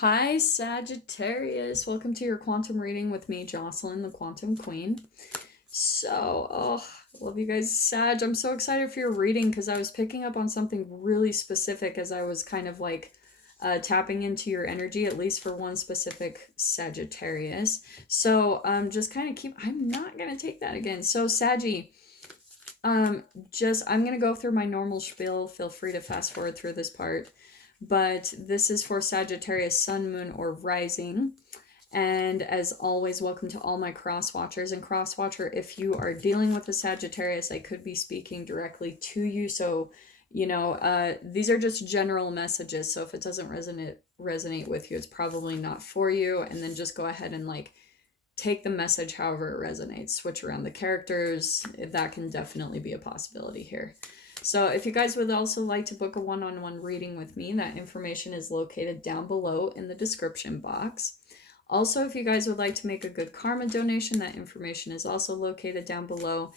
Hi, Sagittarius. Welcome to your quantum reading with me, Jocelyn, the Quantum Queen. Love you guys. Sag, I'm so excited for your reading because I was picking up on something really specific as I was kind of like tapping into your energy, at least for one specific Sagittarius. So just kind of I'm not going to take that again. So, Saggy, I'm going to go through my normal spiel. Feel free to fast forward through this part. But this is for Sagittarius, Sun, Moon, or Rising. And as always, welcome to all my cross watchers. And cross watcher, if you are dealing with a Sagittarius, I could be speaking directly to you. So, these are just general messages. So if it doesn't resonate with you, it's probably not for you. And then just go ahead and take the message however it resonates. Switch around the characters. That can definitely be a possibility here. So if you guys would also like to book a one-on-one reading with me, that information is located down below in the description box. Also, if you guys would like to make a good karma donation, that information is also located down below.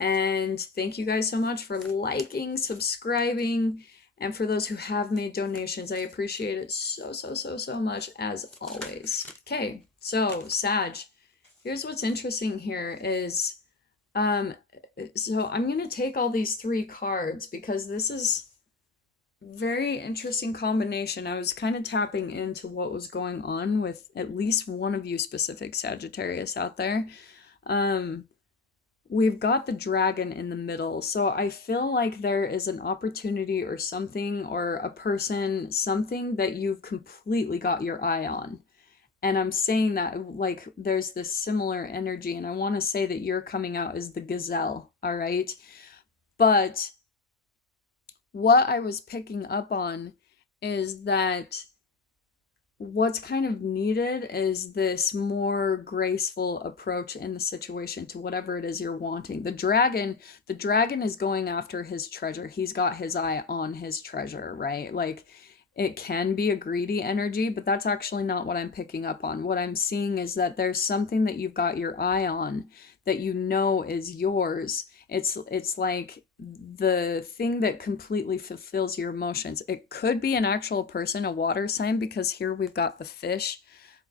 And thank you guys so much for liking, subscribing, and for those who have made donations. I appreciate it so much, as always. Okay, so Sag, here's what's interesting here is so I'm going to take all these three cards because this is very interesting combination. I was kind of tapping into what was going on with at least one of you specific Sagittarius out there. We've got the dragon in the middle. So I feel like there is an opportunity or something or a person, something that you've completely got your eye on. And I'm saying that like there's this similar energy, and I want to say that you're coming out as the gazelle, all right? But what I was picking up on is that what's kind of needed is this more graceful approach in the situation to whatever it is you're wanting. The dragon is going after his treasure. He's got his eye on his treasure, right? Like it can be a greedy energy, but that's actually not what I'm picking up on. What I'm seeing is that there's something that you've got your eye on that you know is yours. It's like the thing that completely fulfills your emotions. It could be an actual person, a water sign, because here we've got the fish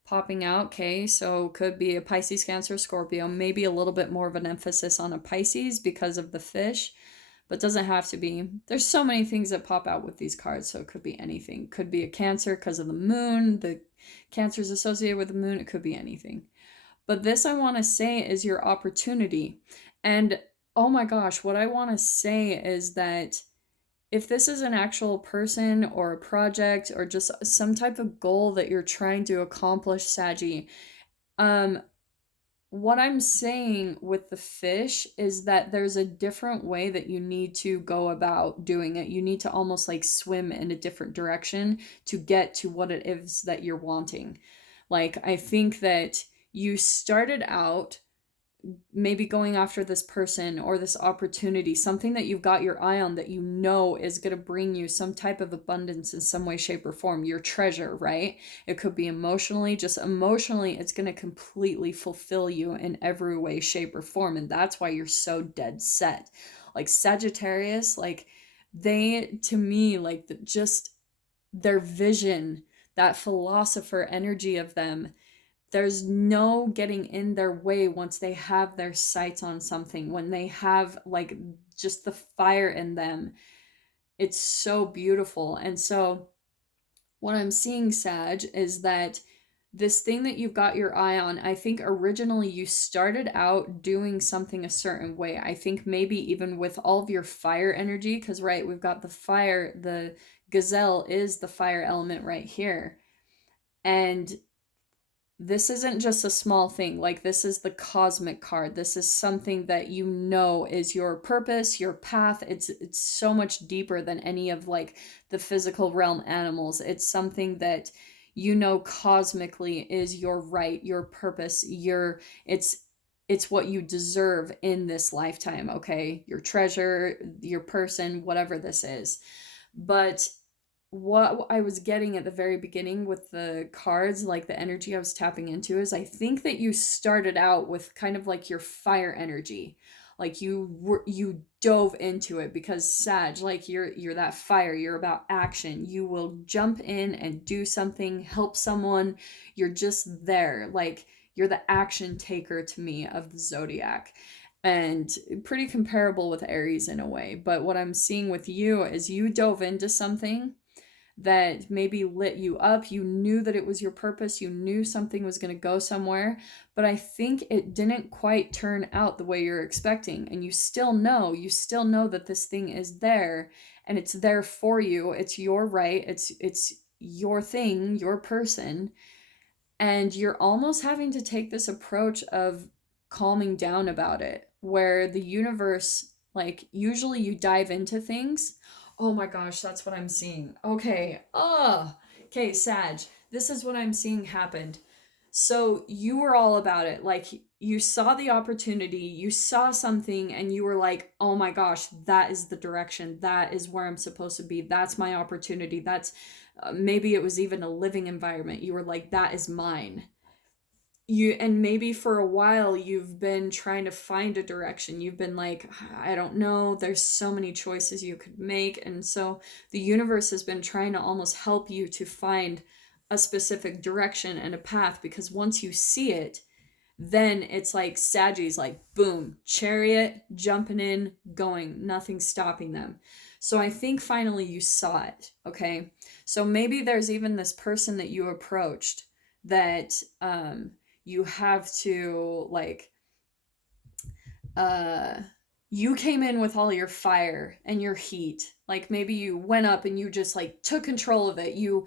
popping out. Okay, so could be a Pisces, Cancer, Scorpio, maybe a little bit more of an emphasis on a Pisces because of the fish, but doesn't have to be. There's so many things that pop out with these cards, so it could be anything. Could be a Cancer because of the moon. The Cancer is associated with the moon. It could be anything. But this, I want to say, is your opportunity. And oh my gosh, what I want to say is that if this is an actual person or a project or just some type of goal that you're trying to accomplish, Saggy, what I'm saying with the fish is that there's a different way that you need to go about doing it. You need to almost like swim in a different direction to get to what it is that you're wanting. Like, I think that you started out maybe going after this person or this opportunity, something that you've got your eye on that you know is going to bring you some type of abundance in some way, shape, or form. Your treasure, right? It could be emotionally, just emotionally, it's going to completely fulfill you in every way, shape, or form. And that's why you're so dead set. Like Sagittarius, like they, to me, like just their vision, that philosopher energy of them, there's no getting in their way once they have their sights on something, when they have like just the fire in them. It's so beautiful. And so what I'm seeing, Sag, is that this thing that you've got your eye on, I think originally you started out doing something a certain way. I think maybe even with all of your fire energy, because right, we've got the fire, the gazelle is the fire element right here. And this isn't just a small thing. Like, this is the cosmic card. This is something that you know is your purpose, your path. It's so much deeper than any of like the physical realm animals. It's something that you know cosmically is your right, your purpose, it's what you deserve in this lifetime, okay? Your treasure, your person, whatever this is. But what I was getting at the very beginning with the cards, like the energy I was tapping into, is I think that you started out with kind of like your fire energy. Like you dove into it, because Sag, like, you're that fire, you're about action. You will jump in and do something, help someone. You're just there. Like, you're the action taker to me of the zodiac. And pretty comparable with Aries in a way. But what I'm seeing with you is you dove into something that maybe lit you up. You knew that it was your purpose. You knew something was going to go somewhere, but I think it didn't quite turn out the way you're expecting. And you still know that this thing is there, and it's there for you. It's your right. It's your thing, your person. And you're almost having to take this approach of calming down about it, where the universe, like, usually you dive into things. Oh my gosh, that's what I'm seeing. Okay. Okay, Sag. This is what I'm seeing happened. So you were all about it. Like, you saw the opportunity, you saw something, and you were like, oh my gosh, that is the direction. That is where I'm supposed to be. That's my opportunity. That's maybe it was even a living environment. You were like, that is mine. And maybe for a while you've been trying to find a direction. You've been like, I don't know, there's so many choices you could make. And so the universe has been trying to almost help you to find a specific direction and a path, because once you see it, then it's like Sagittarius, like, boom, chariot, jumping in, going, nothing stopping them. So I think finally you saw it. Okay, so maybe there's even this person that you approached that you have to, like, uh you came in with all your fire and your heat. Like, maybe you went up and you just, like, took control of it. You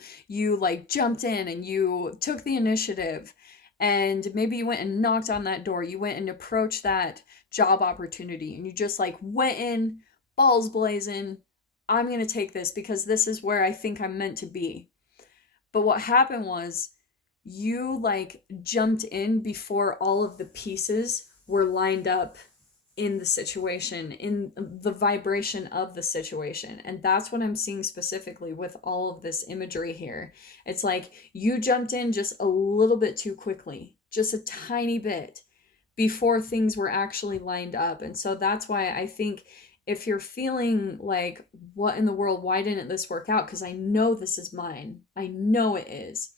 like jumped in and you took the initiative, and maybe you went and knocked on that door. You went and approached that job opportunity, and you just, like, went in, balls blazing. I'm going to take this because this is where I think I'm meant to be. But what happened was you, like, jumped in before all of the pieces were lined up in the situation, in the vibration of the situation. And that's what I'm seeing specifically with all of this imagery here. It's like you jumped in just a little bit too quickly, just a tiny bit before things were actually lined up. And so that's why I think if you're feeling like, what in the world, why didn't this work out? Because I know this is mine. I know it is.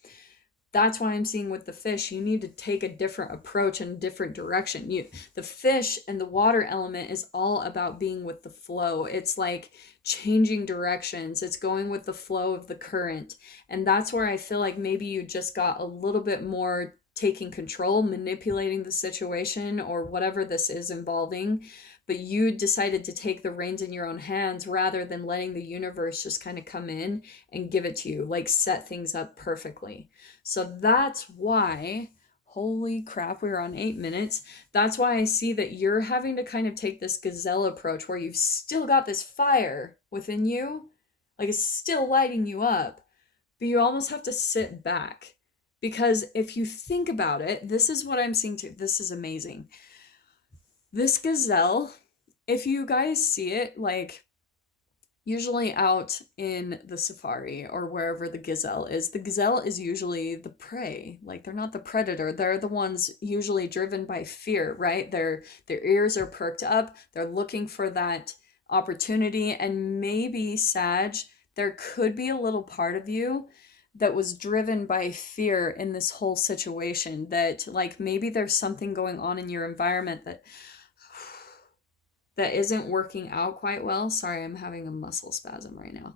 That's why I'm seeing with the fish, you need to take a different approach and a different direction. The fish and the water element is all about being with the flow. It's like changing directions. It's going with the flow of the current. And that's where I feel like maybe you just got a little bit more taking control, manipulating the situation, or whatever this is involving. But you decided to take the reins in your own hands rather than letting the universe just kind of come in and give it to you, like set things up perfectly. So that's why, holy crap, we're on 8 minutes. That's why I see that you're having to kind of take this gazelle approach where you've still got this fire within you, like it's still lighting you up, but you almost have to sit back. Because if you think about it, this is what I'm seeing too. This is amazing. This gazelle, if you guys see it, like, usually out in the safari or wherever the gazelle is usually the prey. Like, they're not the predator. They're the ones usually driven by fear, right? Their ears are perked up. They're looking for that opportunity. And maybe, Sag, there could be a little part of you that was driven by fear in this whole situation, that, like, maybe there's something going on in your environment that isn't working out quite well. Sorry, I'm having a muscle spasm right now.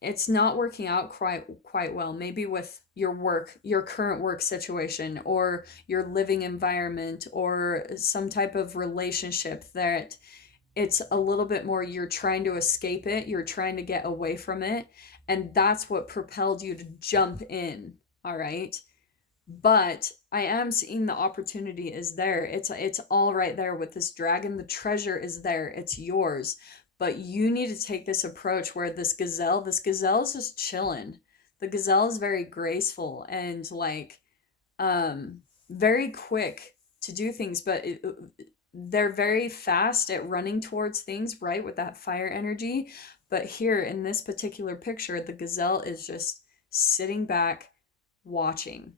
It's not working out quite well. Maybe with your work, your current work situation, or your living environment, or some type of relationship that it's a little bit more, you're trying to escape it, you're trying to get away from it, and that's what propelled you to jump in, all right? But I am seeing the opportunity is there. It's all right there with this dragon. The treasure is there. It's yours. But you need to take this approach where this gazelle is just chilling. The gazelle is very graceful and, like, very quick to do things, but they're very fast at running towards things, right, with that fire energy. But here in this particular picture, the gazelle is just sitting back, watching.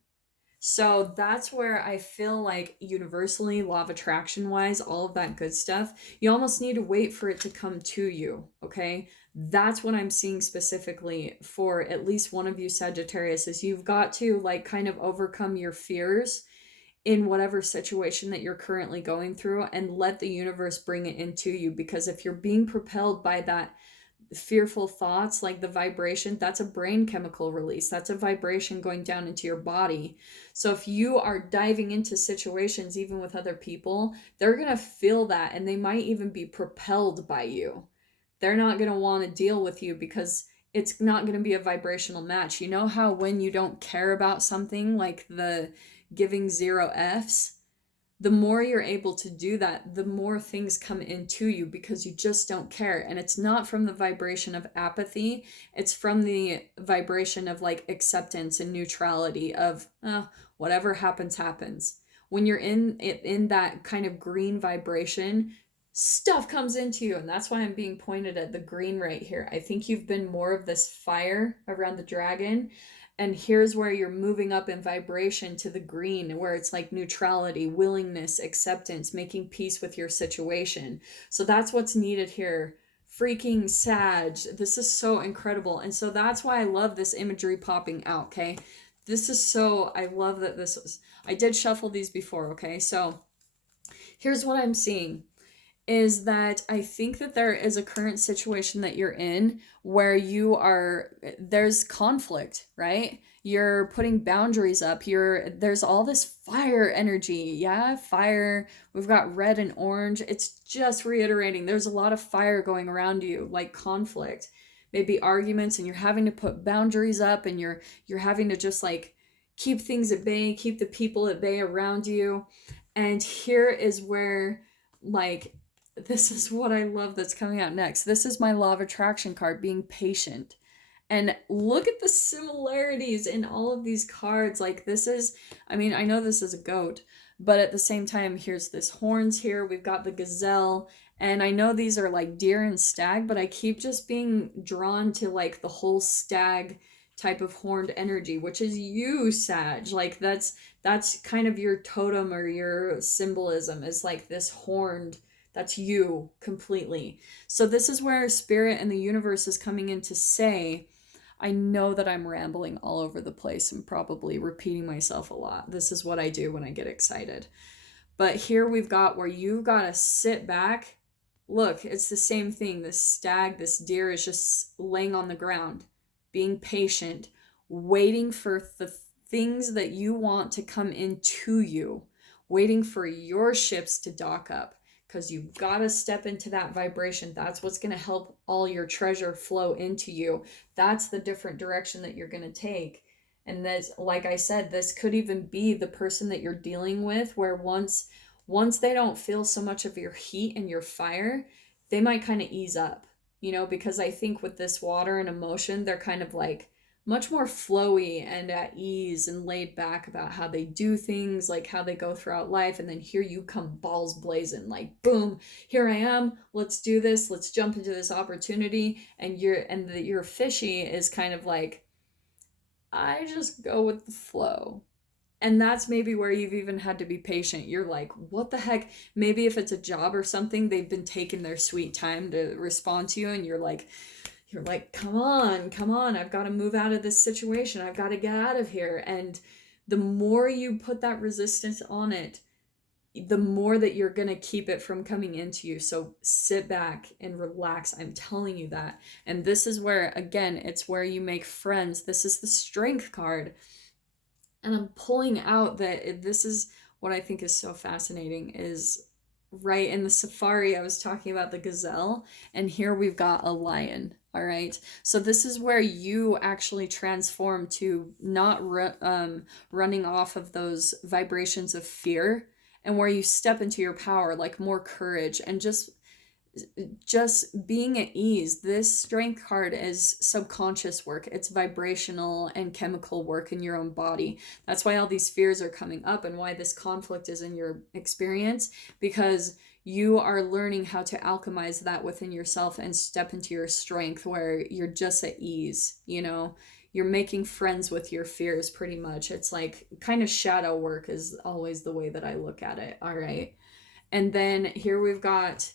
So that's where I feel like universally, law of attraction wise, all of that good stuff, you almost need to wait for it to come to you. Okay. That's what I'm seeing specifically for at least one of you Sagittarius, is you've got to like kind of overcome your fears in whatever situation that you're currently going through and let the universe bring it into you. Because if you're being propelled by that fearful thoughts, like the vibration, that's a brain chemical release, that's a vibration going down into your body. So if you are diving into situations even with other people, they're going to feel that, and they might even be propelled by you. They're not going to want to deal with you because it's not going to be a vibrational match. You know how when you don't care about something, like the giving 0 Fs, the more you're able to do that, the more things come into you because you just don't care. And it's not from the vibration of apathy, it's from the vibration of like acceptance and neutrality of whatever happens, happens. When you're in that kind of green vibration, stuff comes into you. And that's why I'm being pointed at the green right here. I think you've been more of this fire around the dragon, and here's where you're moving up in vibration to the green, where it's like neutrality, willingness, acceptance, making peace with your situation. So that's what's needed here. Freaking Sag. This is so incredible. And so that's why I love this imagery popping out, okay? This is so, I love that this was, I did shuffle these before, okay? So here's what I'm seeing is that I think that there is a current situation that you're in where there's conflict, right? You're putting boundaries up. There's all this fire energy. Yeah, fire. We've got red and orange. It's just reiterating. There's a lot of fire going around you, like conflict, maybe arguments, and you're having to put boundaries up, and you're having to just like keep things at bay, keep the people at bay around you. And here is where like this is what I love that's coming out next. This is my law of attraction card, being patient. And look at the similarities in all of these cards. Like this is, I mean, I know this is a goat, but at the same time, here's this horns here. We've got the gazelle. And I know these are like deer and stag, but I keep just being drawn to like the whole stag type of horned energy, which is you, Sag. Like that's kind of your totem or your symbolism, is like this horned, that's you completely. So this is where spirit and the universe is coming in to say, I know that I'm rambling all over the place and probably repeating myself a lot. This is what I do when I get excited. But here we've got where you've got to sit back. Look, it's the same thing. This stag, this deer is just laying on the ground, being patient, waiting for the things that you want to come into you, waiting for your ships to dock up, because you've got to step into that vibration. That's what's going to help all your treasure flow into you. That's the different direction that you're going to take. And that's, like I said, this could even be the person that you're dealing with, where once they don't feel so much of your heat and your fire, they might kind of ease up, because I think with this water and emotion, they're kind of like much more flowy and at ease and laid back about how they do things, like how they go throughout life. And then here you come balls blazing, like boom, here I am, let's do this, let's jump into this opportunity. And your fishy is kind of like, I just go with the flow. And that's maybe where you've even had to be patient. You're like, what the heck? Maybe if it's a job or something, they've been taking their sweet time to respond to you, and you're like, come on, I've got to move out of this situation. I've got to get out of here. And the more you put that resistance on it, the more that you're going to keep it from coming into you. So sit back and relax. I'm telling you that. And this is where, again, it's where you make friends. This is the strength card. And I'm pulling out that this is what I think is so fascinating is right in the safari, I was talking about the gazelle, and here we've got a lion. All right. So this is where you actually transform to not running off of those vibrations of fear, and where you step into your power, like more courage and just being at ease. This strength card is subconscious work. It's vibrational and chemical work in your own body. That's why all these fears are coming up and why this conflict is in your experience, because you are learning how to alchemize that within yourself and step into your strength where you're just at ease. you're making friends with your fears pretty much. It's like kind of shadow work is always the way that I look at it. All right. And then here we've got,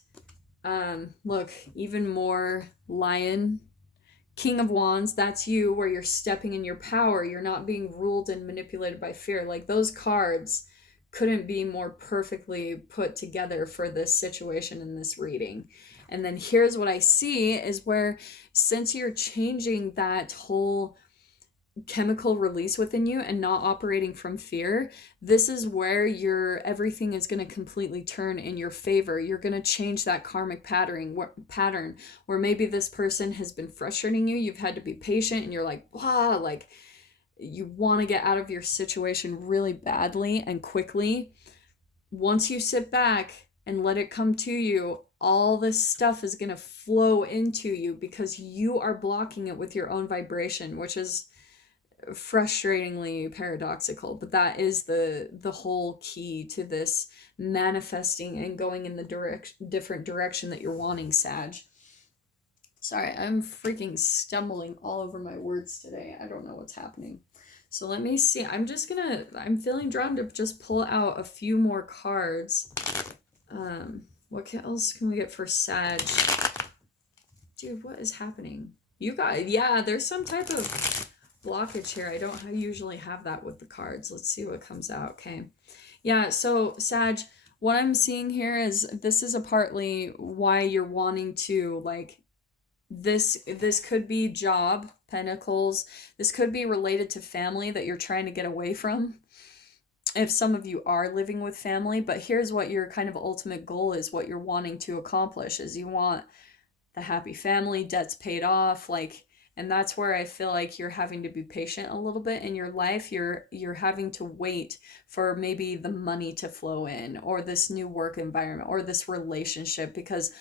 look, even more lion, King of Wands. That's you, where you're stepping in your power. You're not being ruled and manipulated by fear. Like those cards couldn't be more perfectly put together for this situation in this reading. And then here's what I see is where, since you're changing that whole chemical release within you and not operating from fear, this is where your everything is going to completely turn in your favor. You're going to change that karmic pattern where maybe this person has been frustrating you. You've had to be patient and you're like, wow, like you want to get out of your situation really badly and quickly. Once you sit back and let it come to you, all this stuff is going to flow into you because you are blocking it with your own vibration, which is frustratingly paradoxical, but that is the whole key to this manifesting and going in the different direction that you're wanting, Sag. Sorry, I'm freaking stumbling all over my words today. I don't know what's happening. So let me see. I'm feeling drawn to just pull out a few more cards. What else can we get for Sag? Dude, what is happening? You guys, yeah, there's some type of blockage here. I don't usually have that with the cards. Let's see what comes out. Okay. Yeah, so Sag, what I'm seeing here is this is a partly why you're wanting to, like, this could be job, pentacles. This could be related to family that you're trying to get away from, if some of you are living with family. But here's what your kind of ultimate goal is, what you're wanting to accomplish is you want the happy family, debts paid off, like, and that's where I feel like you're having to be patient a little bit in your life. You're having to wait for maybe the money to flow in, or this new work environment, or this relationship, because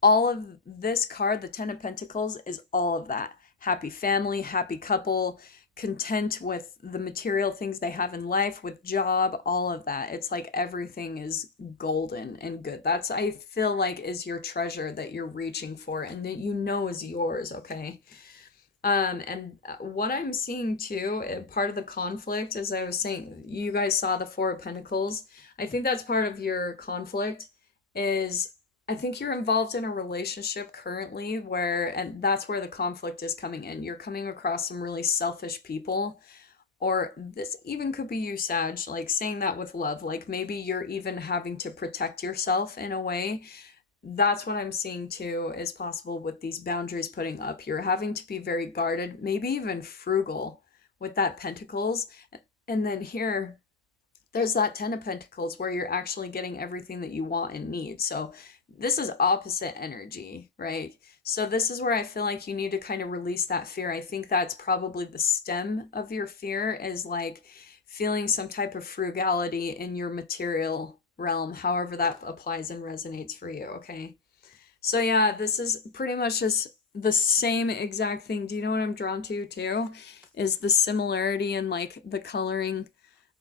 all of this card, the 10 of Pentacles, is all of that. Happy family, happy couple, content with the material things they have in life, with job, all of that. It's like everything is golden and good. That's, I feel like, is your treasure that you're reaching for and that you know is yours, okay? And what I'm seeing too, part of the conflict, as I was saying, you guys saw the 4 of Pentacles. I think that's part of your conflict is, I think you're involved in a relationship currently where, and that's where the conflict is coming in. You're coming across some really selfish people, or this even could be you, Sag, like saying that with love. Like maybe you're even having to protect yourself in a way. That's what I'm seeing too is possible with these boundaries putting up. You're having to be very guarded, maybe even frugal with that Pentacles. And then here, there's that 10 of Pentacles where you're actually getting everything that you want and need. So this is opposite energy, right? So this is where I feel like you need to kind of release that fear. I think that's probably the stem of your fear, is like feeling some type of frugality in your material realm, however that applies and resonates for you, okay? So yeah, this is pretty much just the same exact thing. Do you know what I'm drawn to too? Is the similarity in like the coloring,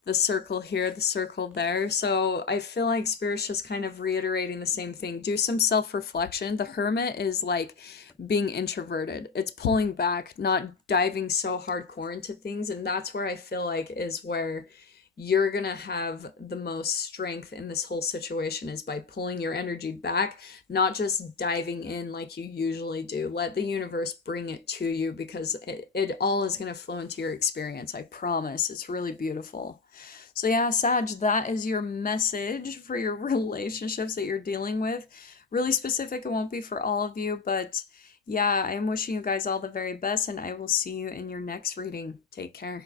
the circle here, the circle there. So I feel like Spirit's just kind of reiterating the same thing. Do some self-reflection. The Hermit is like being introverted. It's pulling back, not diving so hardcore into things. And that's where I feel like is where you're gonna have the most strength in this whole situation, is by pulling your energy back, not just diving in like you usually do. Let the universe bring it to you, because it all is gonna flow into your experience. I promise. It's really beautiful. So yeah, Sag, that is your message for your relationships that you're dealing with. Really specific. It won't be for all of you, but yeah, I'm wishing you guys all the very best, and I will see you in your next reading. Take care.